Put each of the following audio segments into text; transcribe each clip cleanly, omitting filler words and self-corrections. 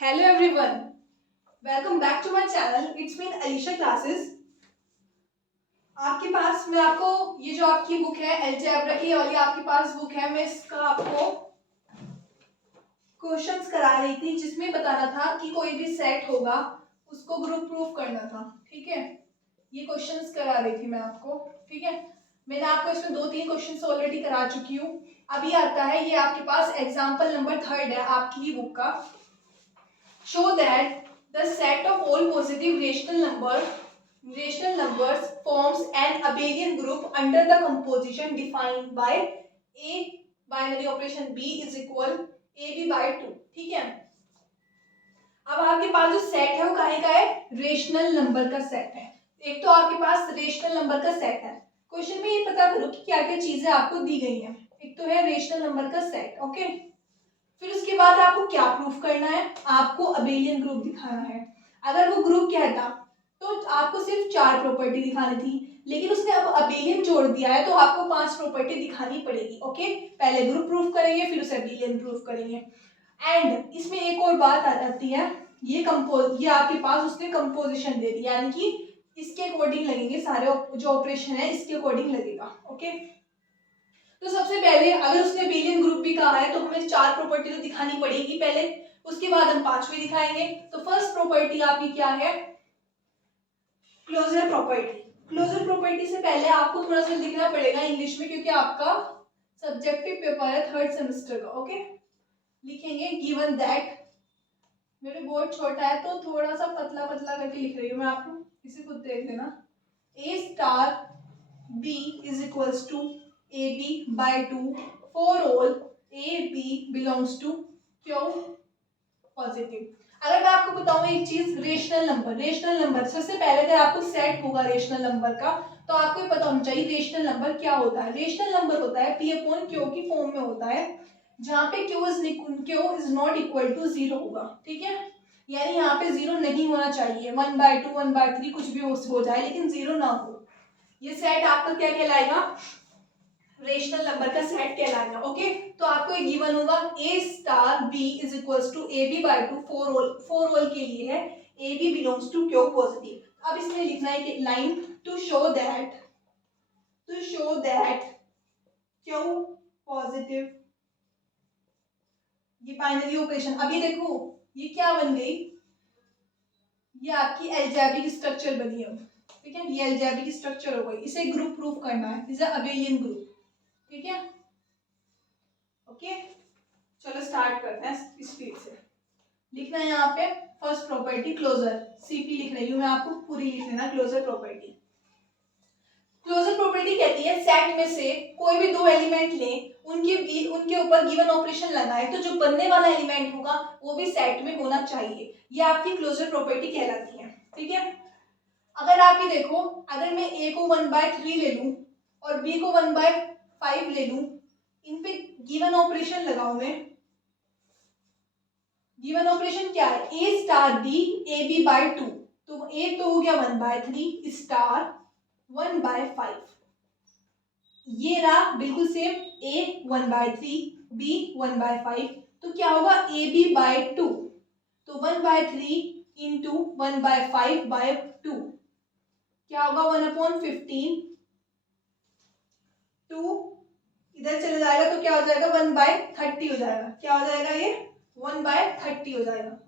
Hello everyone, welcome back to my channel. It's me Alisha Classes. आपके पास मैं आपको ये जो आपकी बुक है अलजेब्रा की वाली आपके पास बुक है, मैं इसका आपको क्वेश्चंस करा रही थी जिसमें बताना था कि कोई भी सेट होगा उसको ग्रुप प्रूफ करना था। ठीक है, ये क्वेश्चंस करा रही थी मैं आपको। ठीक है, मैंने आपको इसमें 2-3 क्वेश्चंस ऑलरेडी करा चुकी हूँ। अभी आता है ये आपके पास एग्जाम्पल नंबर 3 है आपकी ही बुक का। Show that the set of all positive rational numbers forms an abelian group under the composition defined by a binary operation b is equal ab by 2। ठीक है, अब आपके पास जो सेट है वो काहे का है? रेशनल नंबर का सेट है। एक तो आपके पास रेशनल नंबर का सेट है। क्वेश्चन में ये पता करो कि क्या क्या चीजें आपको दी गई हैं। एक तो है रेशनल नंबर का सेट, ओके। फिर उसके बाद आपको क्या प्रूफ करना है? आपको अबेलियन ग्रुप दिखाना है। अगर वो ग्रुप कहता तो आपको सिर्फ 4 प्रॉपर्टी दिखानी थी, लेकिन उसने अब अबेलियन जोड़ दिया है तो आपको 5 प्रॉपर्टी दिखानी पड़ेगी। ओके, पहले ग्रुप प्रूफ करेंगे फिर उसे अबेलियन प्रूफ करेंगे। एंड इसमें एक और बात आ जाती है, ये आपके पास उसने कंपोजिशन दे दी, यानी कि इसके अकॉर्डिंग लगेंगे सारे जो ऑपरेशन है, इसके अकॉर्डिंग लगेगा। ओके, तो सबसे पहले अगर उसने अबेलियन ग्रुप भी कहा है तो हमें 4 प्रॉपर्टी तो दिखानी पड़ेगी पहले, उसके बाद हम 5वीं दिखाएंगे। तो फर्स्ट प्रॉपर्टी आपकी क्या है? Closure property. क्लोजर प्रॉपर्टी से पहले आपको थोड़ा सा लिखना पड़ेगा इंग्लिश में, क्योंकि आपका सब्जेक्टिव पेपर है 3rd सेमेस्टर का। ओके, लिखेंगे गिवन दैट, मेरे बोर्ड छोटा है तो थोड़ा सा पतला पतला करके लिख रही हूँ मैं, आपको इसे खुद देख लेना। a star b is equals to A B by 2 for all A B belongs to Q positive. अगर मैं आपको बताऊं एक चीज, रेशनल नंबर सबसे पहले अगर आपको सेट होगा रेशनल नंबर का तो आपको ये पता होना चाहिए रेशनल नंबर क्या होता है। रेशनल नंबर होता है p अपॉन क्यू की फॉर्म में होता है, जहां पे Q is not equal to 0 होगा। ठीक है, यानी यहाँ पे 0 नहीं होना चाहिए। 1/2 1/3 कुछ भी हो जाए लेकिन 0 ना हो। ये सेट आपका क्या कहलाएगा? रेशनल नंबर का सेट कहलाएगा। ओके, तो आपको एक गिवन होगा a star b is equals to A B by 2 for all के लिए है A B belongs to Q positive. अब इसमें लिखना है कि line to show that Q positive, ये बाइनरी ऑपरेशन। अभी देखो ये क्या बन गई, ये आपकी एल्जेब्रिक स्ट्रक्चर बनी अब। ठीक है, ये एल्जेब्रिक स्ट्रक्चर हो गई, इसे ग्रुप प्रूफ करना है, इसे अबेलियन ग्रुप। ठीक है, ओके, चलो स्टार्ट करते हैं स्पीड से। लिखना है यहाँ पे फर्स्ट प्रॉपर्टी क्लोजर, सीपी लिख रही हूँ मैं, आपको पूरी लिख लेना। क्लोजर प्रॉपर्टी कहती है सेट में से कोई भी 2 एलिमेंट लें, उनके ऊपर गिवन ऑपरेशन लगाए तो जो बनने वाला एलिमेंट होगा वो भी सेट में होना चाहिए। ये आपकी क्लोजर प्रॉपर्टी कहलाती है। ठीक है, अगर आप ये देखो, अगर मैं a को 1/3 ले लूं और b को 1/5 ले लूं, इन पे गिवन ऑपरेशन लगाऊं मैं, गिवन ऑपरेशन क्या है? a star b A B by 2, तो a तो हो गया 1/3 स्टार 1/5, ये रहा बिल्कुल सेम, a 1/3 b 1/5, तो क्या होगा ए बी बाई 2, तो 1/3 इंटू 1/5/2 क्या होगा 1/15, 2 इधर चले जाएगा तो क्या हो जाएगा 1/30 हो जाएगा। क्या हो जाएगा ये 1/30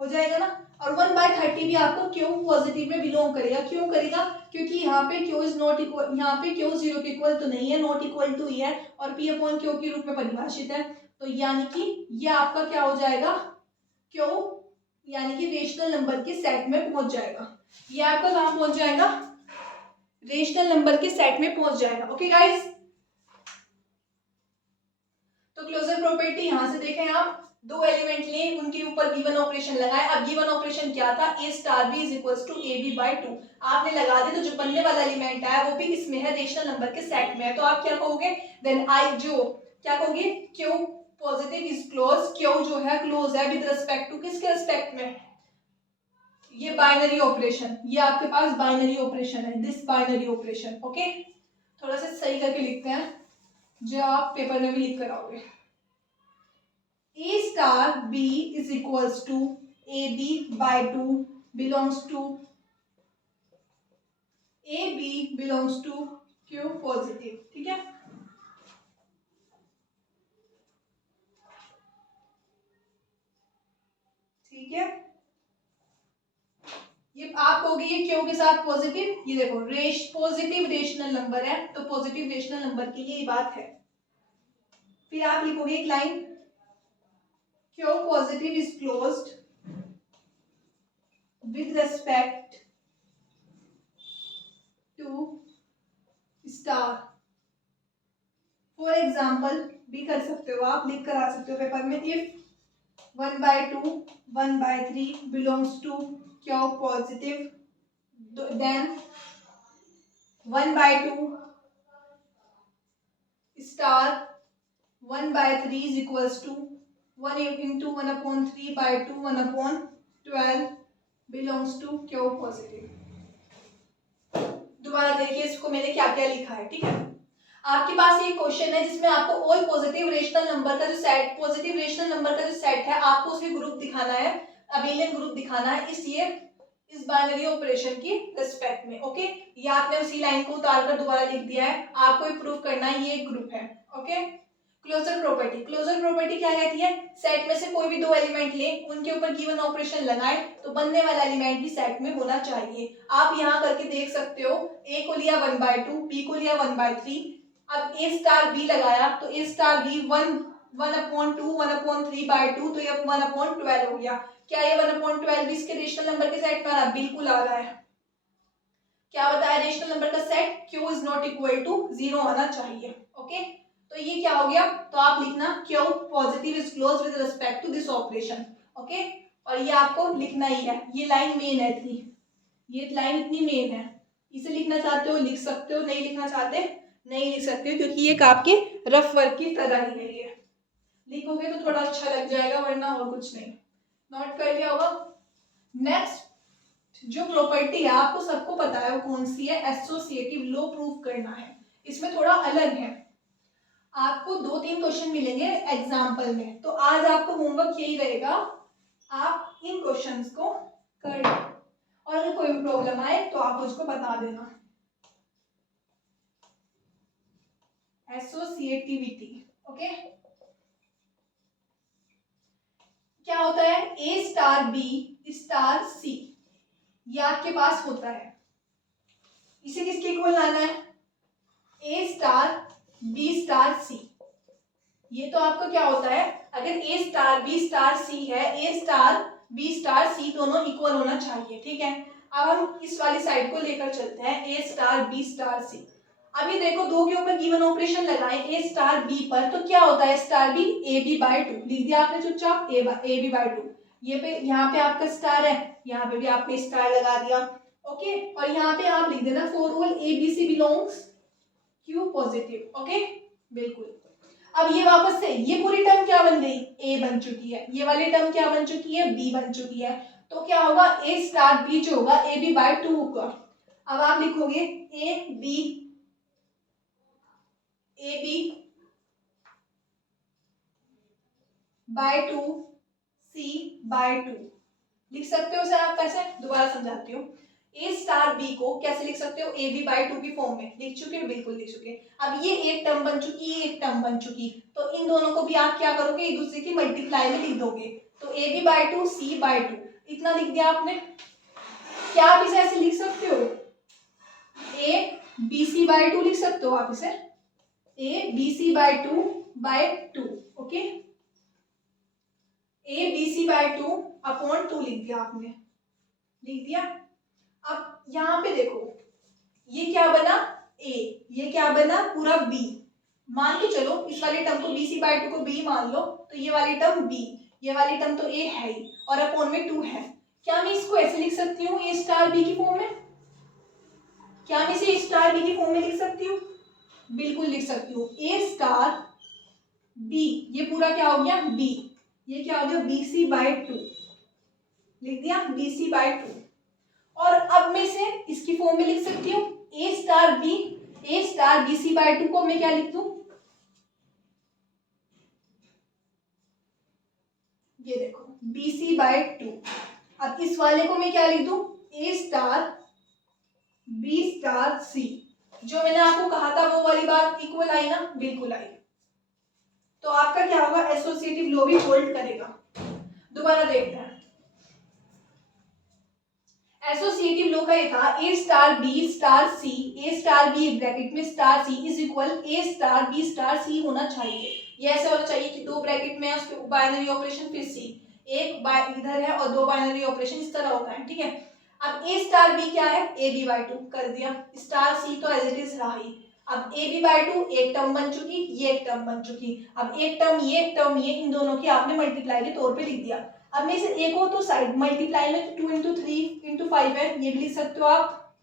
हो जाएगा ना। और 1/30 भी आपको क्यू पॉजिटिव में बिलोंग करेगा। क्यों करेगा? क्योंकि यहाँ पे क्यू इज नॉट इक्वल, यहाँ पे क्यू 0 के इक्वल तो नहीं है, नॉट इक्वल टू ही है और पी अपॉन क्यू के रूप में परिभाषित है। तो यानी कि ये आपका क्या हो जाएगा, क्यू यानी कि रेशनल नंबर के सेट में पहुंच जाएगा। ये आपका कहाँ पहुंच जाएगा? रेशनल नंबर के सेट में पहुंच जाएगा। ओके गाइस, तो क्लोजर प्रॉपर्टी यहां से देखें आप, 2 एलिमेंट लें, उनके ऊपर गिवन ऑपरेशन लगाए। अब गिवन ऑपरेशन क्या था? a star b is equals to A B by 2 आपने लगा दिया, तो जो बनने वाला एलिमेंट है वो भी किसमें है? रेशनल नंबर के सेट में है। तो आप क्या कहोगे देन आई, जो क्या कहोगे, Q positive is close, Q जो है क्लोज है विद रिस्पेक्ट टू, किसके रिस्पेक्ट में? ये बाइनरी ऑपरेशन, ये आपके पास बाइनरी ऑपरेशन है, दिस बाइनरी ऑपरेशन। ओके, थोड़ा सा सही करके लिखते हैं जो आप पेपर में भी लिख कर आओगे। a star b is equals to AB by 2 belongs to AB belongs to Q positive, ठीक है। ठीक है, ये आप कहोगे ये क्यों के साथ पॉजिटिव, ये देखो पॉजिटिव रेशनल नंबर है तो पॉजिटिव रेशनल नंबर के लिए ये बात है। फिर आप लिखोगे एक line, Q positive is closed with respect to star. For example भी कर सकते हो आप, लिख कर आ सकते हो पेपर में, if 1/2 1/3 belongs to Q positive, then 1/2 star 1/3 is equals to 1 into 1/3/2 1/12 belongs to Q positive। दोबारा देखिए इसको मैंने क्या क्या लिखा है, ठीक है। आपके पास ये क्वेश्चन है जिसमें आपको ऑल पॉजिटिव रेशनल नंबर का जो सेट, पॉजिटिव रेशनल नंबर का जो सेट है आपको उसके ग्रुप दिखाना है, अबेलियन ग्रुप दिखाना है इस बाइनरी ऑपरेशन की रिस्पेक्ट में। ओके, ये आपने उसी लाइन को उतार कर दोबारा लिख दिया है, आपको प्रूव करना है ये ग्रुप है। Okay, closure property, closure property क्या कहती है, सेट में से कोई भी दो एलिमेंट ले, उनके ऊपर गिवन ऑपरेशन लगाए तो बनने वाला एलिमेंट भी सेट में होना चाहिए। आप यहाँ करके देख सकते हो, ए को लिया 1/2, बी को लिया 1/3, अब ए स्टार बी लगाया तो ए स्टार बी 1/2 1/3/2 तो ये 1/12 हो गया। क्या ये 1/12 भी इसके रेशनल नंबर के सेट में आ रहा है, बिल्कुल आ रहा है। क्या बताया रेशनल नंबर का set, q is not equal to 0 आना चाहिए। ओके, तो ये क्या हो गया, तो आप लिखना q positive is close with respect to this operation. Okay, और ये आपको लिखना ही है, ये लाइन मेन है इतनी, ये लाइन इतनी मेन है, इसे लिखना चाहते हो लिख सकते हो, नहीं लिखना चाहते नहीं लिख सकते हो, क्योंकि ये आपके रफ वर्क की तरह ही है। ये लिखोगे तो थोड़ा अच्छा लग जाएगा, वरना और कुछ नहीं। नोट कर लिया होगा। नेक्स्ट जो प्रॉपर्टी है आपको सबको पता है वो कौन सी है, एसोसिएटिव लॉ प्रूफ करना है। इसमें थोड़ा अलग है, आपको 2-3 क्वेश्चन मिलेंगे एग्जाम्पल में, तो आज आपको होमवर्क यही रहेगा, आप इन क्वेश्चंस को कर लो और अगर कोई भी प्रॉब्लम आए तो आप उसको बता देना। एसोसिएटिविटी, ओके, क्या होता है, ए स्टार बी स्टार सी, ये आपके पास होता है, इसे किसके इक्वल लाना है, ए स्टार बी स्टार सी। ये तो आपका क्या होता है, अगर ए स्टार बी स्टार सी है, ए स्टार बी स्टार सी दोनों इक्वल होना चाहिए, ठीक है। अब हम इस वाली साइड को लेकर चलते हैं, ए स्टार बी स्टार सी। अब ये देखो दो के ऊपर गिवन ऑपरेशन लगाएं ए स्टार बी पर, तो क्या होता है star B A B by 2, लिख दिया आपने चुपचाप ए बी बाय 2। ये पे यहाँ पे आपका स्टार है, यहाँ पे भी आपने स्टार लगा दिया। ओके, और यहाँ पे आप लिख देना for all A B C belongs Q positive. Okay, बिल्कुल। अब ये वापस से ये पूरी टर्म क्या बन गई, ए बन चुकी है, ये वाली टर्म क्या बन चुकी है, बी बन चुकी है, तो क्या होगा ए स्टार बी जो होगा ए बी बाय 2 होगा। अब आप लिखोगे A B by 2 C by 2 लिख सकते हो सर आप कैसे, दोबारा समझाती हूँ। ए स्टार बी को कैसे लिख सकते हो, ए बी बाय 2 की फॉर्म में लिख चुके हो, बिल्कुल लिख चुके। अब ये एक टर्म बन चुकी, ये एक टर्म बन चुकी, तो इन दोनों को भी आप क्या करोगे, एक दूसरे की मल्टीप्लाई में लिख दोगे, तो A B by 2 C by 2 इतना लिख दिया आपने। क्या आप इसे ऐसे लिख सकते हो, ए बी सी बाय 2 लिख सकते हो आप इसे, A B C by 2 okay, A B C by 2 upon 2 लिख दिया आपने, लिख दिया। अब यहाँ पे देखो ये क्या बना a, ये क्या बना पूरा b, मान के चलो इस वाले टर्म को बी सी बाय 2 को b मान लो, तो ये वाली टर्म b, ये वाली टर्म तो a है ही और अपॉन में 2 है। क्या मैं इसको ऐसे लिख सकती हूँ a स्टार b की फॉर्म में, क्या मैं इसे स्टार b की फॉर्म में लिख सकती हूँ, बिल्कुल लिख सकती हूँ, a स्टार b, ये पूरा क्या हो गया b, ये क्या हो गया बी सी बाय 2, लिख दिया बी सी बाय 2। और अब मैं इसे इसकी फॉर्म में लिख सकती हूँ ए स्टार बी सी बाय 2 को मैं क्या लिख दूं, ये देखो बी सी बाय 2, अब इस वाले को मैं क्या लिख दूं, ए स्टार बी स्टार सी। जो मैंने आपको कहा था वो वाली बात इक्वल आई ना, बिल्कुल आई। तो आपका क्या होगा, एसोसिएटिव लॉ भी होल्ड करेगा। दोबारा देखते हैं। एसोसिएटिव लॉ का ये था A star B star C, A star B bracket में star C is equal A star B star C होना चाहिए। ये ऐसे होना चाहिए कि दो ब्रैकेट में है, उसके बाइनरी ऑपरेशन फिर सी, एक इधर है और दो बाइनरी ऑपरेशन इस तरह होता है, ठीक है। अब ए स्टार बी क्या है, ए बी बाई टू कर दिया, स्टार सी तो एज इट इज रहा ही। अब ए बी बाई टू एक टर्म बन चुकी, ये एक टर्म बन चुकी। अब एक टर्म ये, एक टर्म ये, इन दोनों की आपने मल्टीप्लाई के तौर पे लिख दिया। अब में से एक हो तो साइड मल्टीप्लाई में 2 इंटू 3 इंटू 5 है, ये भी लिख सकते हो आप,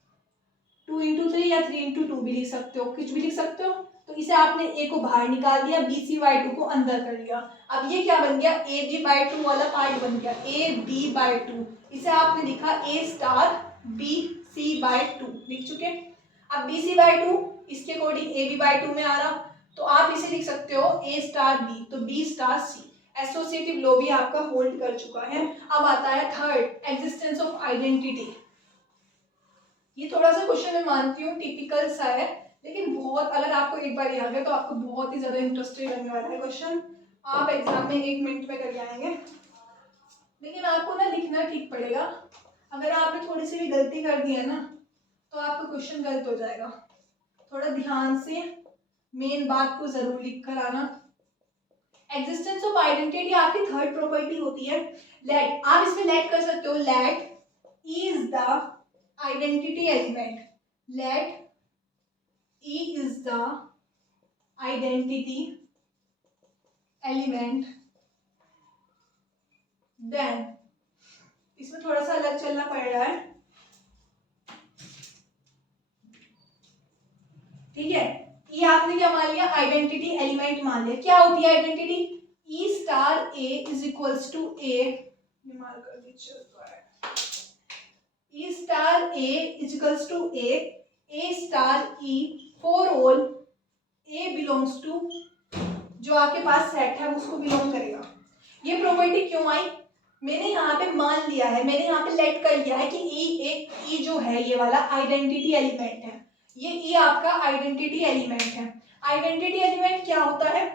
2 इंटू 3 या 3 इंटू 2 भी लिख सकते हो, कुछ भी लिख सकते हो। तो इसे आपने ए को बाहर निकाल दिया, बी सी बाई टू को अंदर कर लिया। अब ये क्या बन गया, ए बी बाई टू वाला पार्ट बन गया, ए बी बाई टू। इसे आपने लिखा A star B C by two, लिख चुके। अब बी सी बाई टू इसके according A B by two में आ रहा, तो आप इसे लिख सकते हो ए स्टार बी, तो B star C. Associative law भी आपका होल्ड कर चुका है। अब आता है थर्ड, एग्जिस्टेंस ऑफ आइडेंटिटी। ये थोड़ा सा क्वेश्चन मैं मानती हूँ टिपिकल सा है, लेकिन बहुत, अगर आपको एक बार याद है तो आपको बहुत ही ज्यादा इंटरेस्टिंग लगने वाला है क्वेश्चन। आप एग्जाम में 1 मिनट में करके आएंगे, लेकिन आपको ना लिखना ठीक पड़ेगा। अगर आपने थोड़ी सी भी गलती कर दी है ना, तो आपका क्वेश्चन गलत हो जाएगा। थोड़ा ध्यान से मेन बात को जरूर लिख कर आना। एग्जिस्टेंस ऑफ आइडेंटिटी आपकी थर्ड प्रॉपर्टी होती है लेट। आप इसमें लेट कर सकते हो, let is the identity element, let E is the identity element, then इसमें थोड़ा सा अलग चलना पड़ रहा है, ठीक है। ये आपने क्या मान लिया, आइडेंटिटी एलिमेंट मान लिया। क्या होती है identity, E star A is equals to A, ये मार कर दी, चल रहा है, E star A is equals to A star E for all A belongs to, जो आपके पास सेट है उसको बिलोंग करेगा। ये प्रॉपर्टी क्यों आई, मैंने यहाँ पे मान लिया है, मैंने यहाँ पे लेट कर लिया है कि ई जो है ये वाला आइडेंटिटी एलिमेंट है, ये ई आपका आइडेंटिटी एलिमेंट है। आइडेंटिटी एलिमेंट क्या होता है,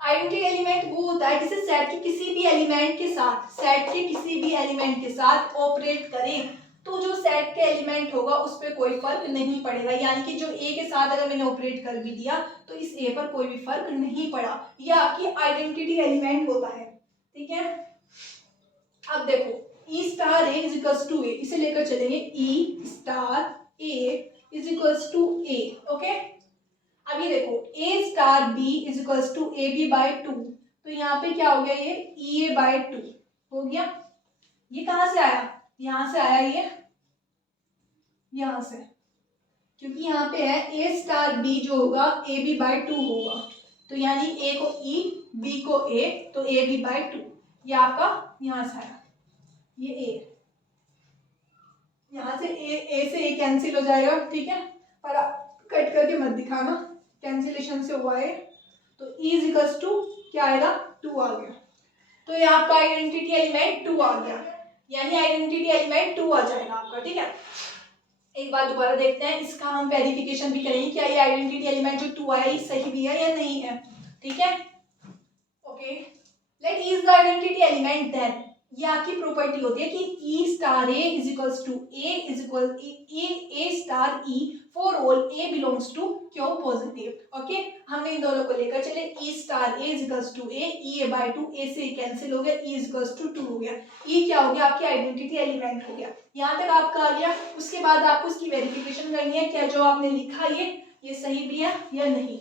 आइडेंटिटी एलिमेंट वो होता है जिसे सेट के किसी भी एलिमेंट के साथ, सेट के किसी भी एलिमेंट के साथ ऑपरेट करें तो जो सेट के एलिमेंट होगा उस पर कोई फर्क नहीं पड़ेगा। यानी कि जो ए के साथ अगर मैंने ऑपरेट कर भी दिया तो इस ए पर कोई भी फर्क नहीं पड़ा, ये आपकी आइडेंटिटी एलिमेंट होता है, ठीक है। अब देखो E star A is equals to A, इसे लेकर चलेंगे, E star A is equals to A, okay. अब ये देखो A star B is equals to A B by two, तो यहाँ पे क्या हो गया, ये ई ए बाई टू हो गया। ये कहाँ से आया, यहाँ से आया, ये यहाँ से, क्योंकि यहाँ पे है ए स्टार बी जो होगा ए बी बाई टू होगा, तो यानी ए को ई बी को ए, तो ए बी बाई टू, ये आपका यहाँ से आया, ये ए, यहाँ से ए से ए कैंसिल हो जाएगा, ठीक है, पर कट करके मत दिखाना, कैंसिलेशन से हुआ है। तो ई इज इक्वल्स टू क्या आएगा, 2 आ गया, तो ये आपका आइडेंटिटी एलिमेंट 2 आ गया, यानी आइडेंटिटी एलिमेंट 2 आ जाएगा आपका, ठीक है। एक बार दोबारा देखते हैं, इसका हम वेरिफिकेशन भी करेंगे क्या ये आइडेंटिटी एलिमेंट जो 2 आया ये सही भी है या नहीं है, ठीक है। Okay, let E is the identity element, then ये आपकी प्रॉपर्टी होती है कि E star A is equals to A is equal A star E for all A belongs to Q positive, okay. हमने इन दोनों को लेकर चले, E star A is equals to E A by two, A से cancel हो गया, E is equals to 2 हो गया, ई क्या हो गया, आपकी आइडेंटिटी एलिमेंट हो गया। यहाँ तक आपका आ गया। उसके बाद आपको इसकी वेरिफिकेशन करनी है, क्या जो आपने लिखा ये सही भी है या नहीं।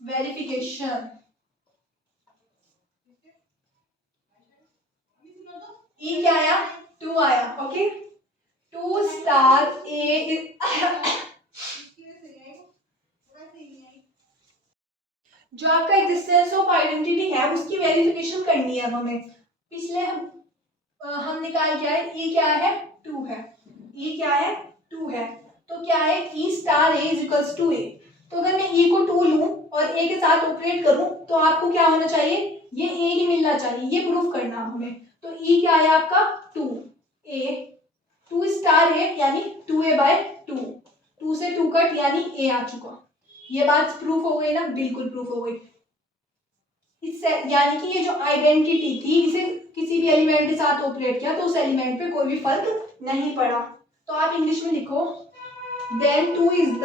वेरिफिकेशन, ई क्या आया, 2 आया, ओके। 2 स्टार ए जो आपका एग्जिस्टेंस ऑफ आइडेंटिटी है उसकी वेरिफिकेशन करनी है हमें। पिछले हम निकाल क्या है, ई क्या है, 2 है, ई क्या है, 2 है, तो क्या है, E star A is equals to A, तो अगर मैं e को 2 लूं और a के साथ ऑपरेट करूं तो आपको क्या होना चाहिए, ये a ही मिलना चाहिए, ये प्रूफ करना हमें। तो e क्या आया आपका 2, a 2 स्टार है यानी 2a/2, 2 से 2 कट यानी a आ चुका। ये बात प्रूफ हो गई ना, बिल्कुल प्रूफ हो गई। इससे यानी कि ये जो आइडेंटिटी थी, इसे किसी भी एलिमेंट के साथ ऑपरेट किया तो उस एलिमेंट पे कोई भी फर्क नहीं पड़ा। तो आप इंग्लिश में लिखो, then 2 is the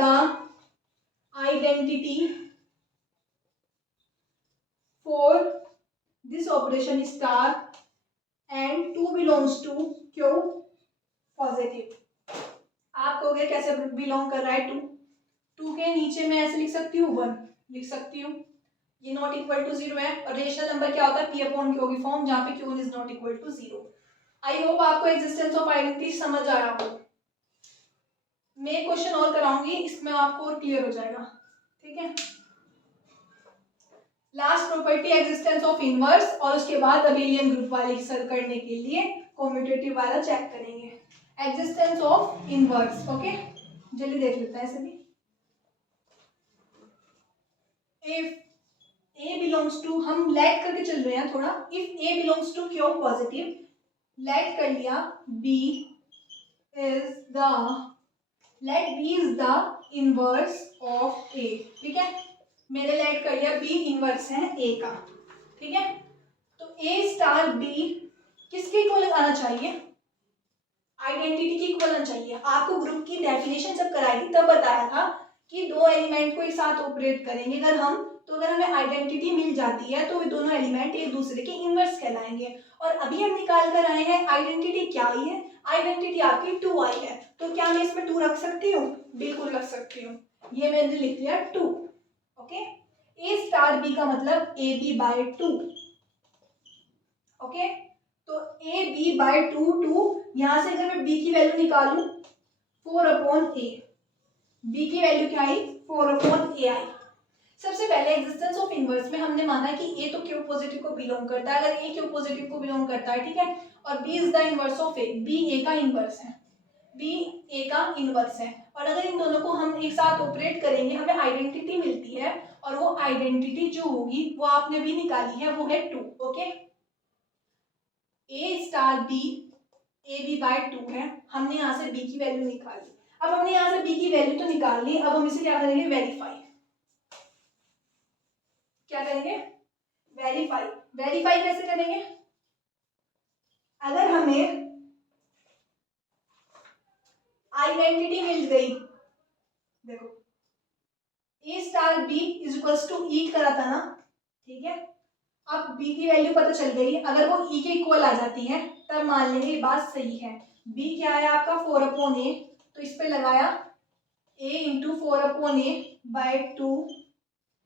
identity for this operation star and 2 belongs to Q positive. आप कहोगे कैसे बिलोंग कर रहा है 2, 2 के नीचे मैं ऐसे लिख सकती हूँ 1 लिख सकती हूँ, ये नॉट इक्वल टू 0 है। और रेशनल नंबर क्या होता है, p अपॉन क्यू की फॉर्म, जहाँ पे q is not equal to 0। I hope आपको एग्जिस्टेंस ऑफ आइडेंटिटी समझ आ रहा हो। मैं एक क्वेश्चन और कराऊंगी, इसमें आपको और क्लियर हो जाएगा, ठीक है। Last property existence of inverse, और उसके बाद अबेलियन ग्रुप वाले सर करने के लिए कॉम्यूटेटिव वाला चेक करेंगे। एग्जिस्टेंस ऑफ इनवर्स, ओके, जल्दी देख लेते हैं सभी। इफ a बिलोंग्स टू, हम लेट करके चल रहे हैं थोड़ा, if a belongs to Q positive, let कर लिया b is the, let b is the inverse of a, ठीक है। मैंने लेट कर लिया b इनवर्स है a का, ठीक है। तो a स्टार b किसके इक्वल आना चाहिए, आइडेंटिटी की इक्वल आना चाहिए। आपको ग्रुप की डेफिनेशन जब कराई थी तब बताया था कि दो एलिमेंट को एक साथ ऑपरेट करेंगे अगर हम, तो अगर हमें आइडेंटिटी मिल जाती है तो वे दोनों एलिमेंट एक दूसरे के इनवर्स कहलाएंगे। और अभी हम निकाल कर आए हैं आइडेंटिटी क्या आई है, आइडेंटिटी आपकी 2 आई है। तो क्या मैं इसमें 2 रख सकती हूँ, बिल्कुल रख सकती हूँ, ये मैंने लिख लिया 2, ओके। ए स्टार बी का मतलब ए बी बाय 2, ओके। तो ए बी बाय 2, 2 यहां से अगर मैं बी की वैल्यू निकालूं 4 अपॉन ए, बी की वैल्यू क्या आई 4 अपॉन ए आई। सबसे पहले एग्जिस्टेंस ऑफ इनवर्स में हमने माना कि ए तो क्यू पॉजिटिव को बिलोंग करता है, अगर ए क्यू पॉजिटिव को बिलोंग करता है, ठीक है, और B is the inverse of A, B A का इनवर्स है, बी ए का इनवर्स है। और अगर इन दोनों को हम एक साथ ऑपरेट करेंगे हमें आइडेंटिटी मिलती है, और वो आइडेंटिटी जो होगी वो आपने भी निकाली है, वो है 2, okay. A star B, A B by 2 है, हमने यहाँ से बी की वैल्यू निकाली। अब हमने यहाँ से बी की वैल्यू तो निकाल ली, अब हम इसे क्या करेंगे, वेरीफाई। क्या करेंगे, वेरीफाई। वेरीफाई कैसे करेंगे, अगर हमें आइडेंटिटी मिल गई, देखो A star B is equals to E करा था ना, ठीक है। अब बी की वैल्यू पता चल गई, अगर वो ई के इक्वल आ जाती है तब मान लेंगे ये बात सही है। बी क्या है आपका 4 अपॉन ए, तो इस पे लगाया a into 4 upon A by 2,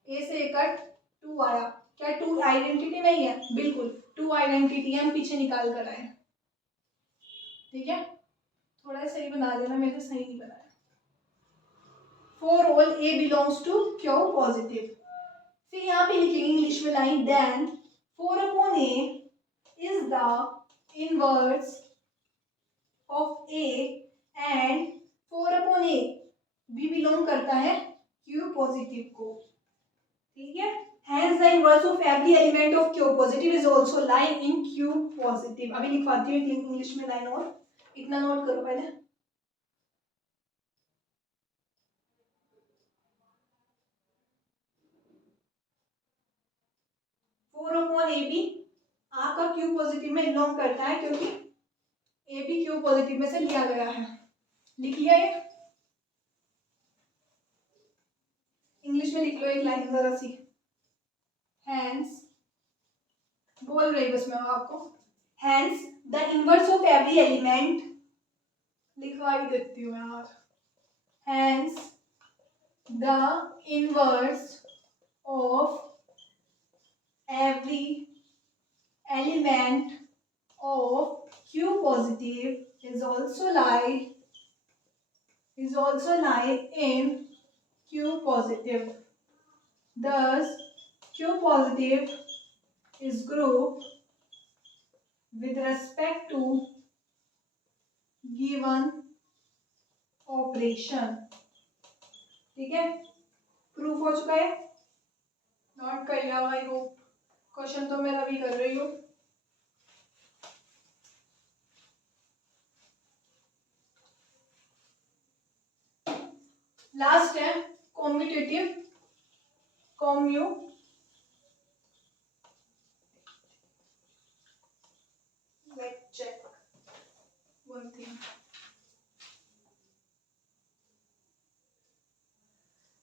A से कट 2 आया, क्या 2 आइडेंटिटी नहीं है, बिल्कुल 2 आइडेंटिटी हम पीछे निकाल कर आए, ठीक है। थोड़ा सही बना देना, मेरे से सही नहीं बनाया। For all A belongs to Q positive, फिर यहाँ पे लिखेंगे इंग्लिश में line, then 4 upon A is the inverse of A and 4 upon A B belong करता है क्यू पॉजिटिव को, ठीक है। Hence the inverse of every element of Q positive is also lying in Q positive। अभी लिखवाती हूँ English में line, और इतना नोट करो पहले। 4 अपॉन ए बी आपका Q पॉजिटिव में बिलोंग करता है, क्योंकि ए बी Q पॉजिटिव में से लिया गया है। लिख लिया ये, इंग्लिश में लिख लो एक लाइन जरा सी। Hence, बोल रही बस मैं आपको, Hence the inverse of every element, लिखवा ही देती हूँ यार। Hence the inverse of every element of Q positive is also lie in Q positive. Thus, Q positive is grouped with respect to given operation, ठीक है। Proof हो चुका है? Note कर लिया आई होप। क्वेश्चन तो मैं अभी कर रही हूँ। लास्ट है commutative let's check one thing।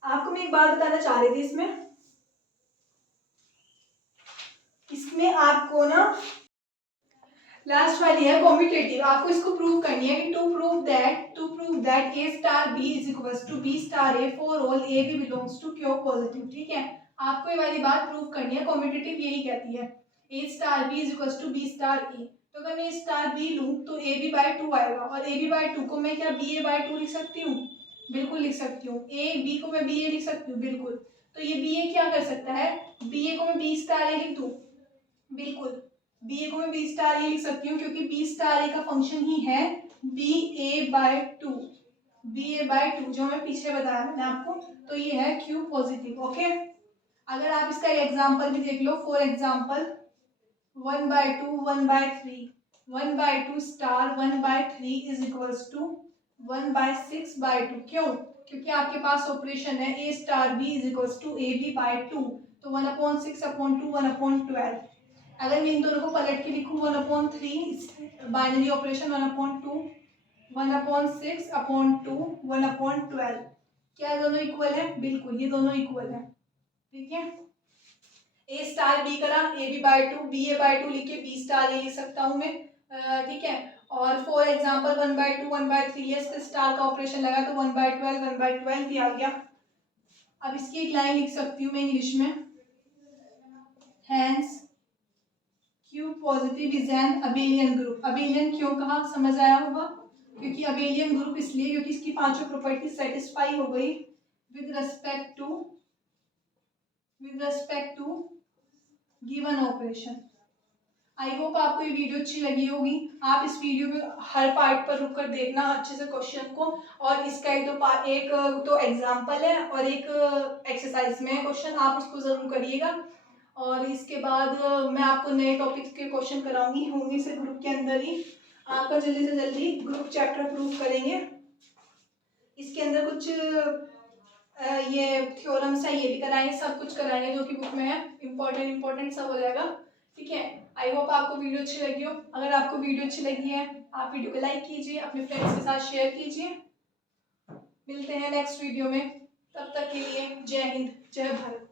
आपको मैं एक बात बताना चाह रही थी इसमें आपको ना लास्ट वाली है कॉम्यूटेटिव, आपको इसको प्रूव करनी है कि to prove that A star B is equals to B star A for all A B belongs to Q positive. ठीक है, आपको ये वाली बात प्रूव करनी है। कॉम्यूटेटिव यही कहती है A star B is equals to B star A. तो अगर मैं स्टार बी लूँ तो ए बी बाय टू आएगा, और ए बी बाय टू को मैं क्या बी ए बाय टू लिख सकती हूँ? बिल्कुल लिख सकती हूँ। ए बी को मैं बी ए लिख सकती हूँ, बिल्कुल। तो ये बी ए क्या कर सकता है? बी ए को मैं बी स्टार ए लिख दूँ, बिल्कुल। बी ए को मैं बी स्टार ए लिख सकती हूँ, क्योंकि बी स्टार ए का फंक्शन ही है B A by two. B A by two जो मैं पीछे बताया मैंने आपको, तो ये है क्यू पॉजिटिव। ओके, अगर आप इसका एग्जांपल भी देख लो, for example 1/2 1/3 1/2 star 1/3 is equals to 1/6/2। क्यों? क्योंकि आपके पास ऑपरेशन है A star B is equals to A B by two, तो 1/6/2 1/12। अगर मैं इन दोनों को पलट के लिखूँ 1/3 बाइनरी ऑपरेशन 1/2 1/6/2 1/12, क्या दोनों इक्वल है? बिल्कुल, ये दोनों इक्वल है। ठीक है, ए स्टार बी करा A B by two, B A by two लिख के बी स्टार ए लिख सकता हूँ मैं। ठीक है, और फॉर एग्जाम्पल 1/2 1/3 इसका स्टार का ऑपरेशन लगा तो 1/12 1/12 भी आ गया। अब इसकी एक लाइन लिख सकती हूँ मैं इंग्लिश में, hence Q positive is an abelian group. Abelian क्यों कहा, समझ आया होगा? क्योंकि अबेलियन ग्रुप इसलिए क्योंकि इसकी पांचों प्रॉपर्टी सेटिस्फाई हो गई with respect to given operation. I hope आपको ये वीडियो अच्छी लगी होगी। आप इस वीडियो में हर पार्ट पर रुककर देखना अच्छे से क्वेश्चन को, और इसका एक तो एग्जाम्पल है और एक एक्सरसाइज में क्वेश्चन, आप उसको जरूर करिएगा। और इसके बाद मैं आपको नए टॉपिक्स के क्वेश्चन कराऊंगी, होंगे से ग्रुप के अंदर ही। आपका जल्दी से जल्दी ग्रुप चैप्टर प्रूव करेंगे। इसके अंदर कुछ ये थ्योरम्स है, ये भी कराएंगे, सब कुछ कराएंगे जो कि बुक में है। इम्पोर्टेंट सब हो जाएगा। ठीक है, आई होप आपको वीडियो अच्छी लगी हो। अगर आपको वीडियो अच्छी लगी है, आप वीडियो को लाइक कीजिए, अपने फ्रेंड्स के साथ शेयर कीजिए। मिलते हैं नेक्स्ट वीडियो में, तब तक के लिए जय हिंद जय भारत।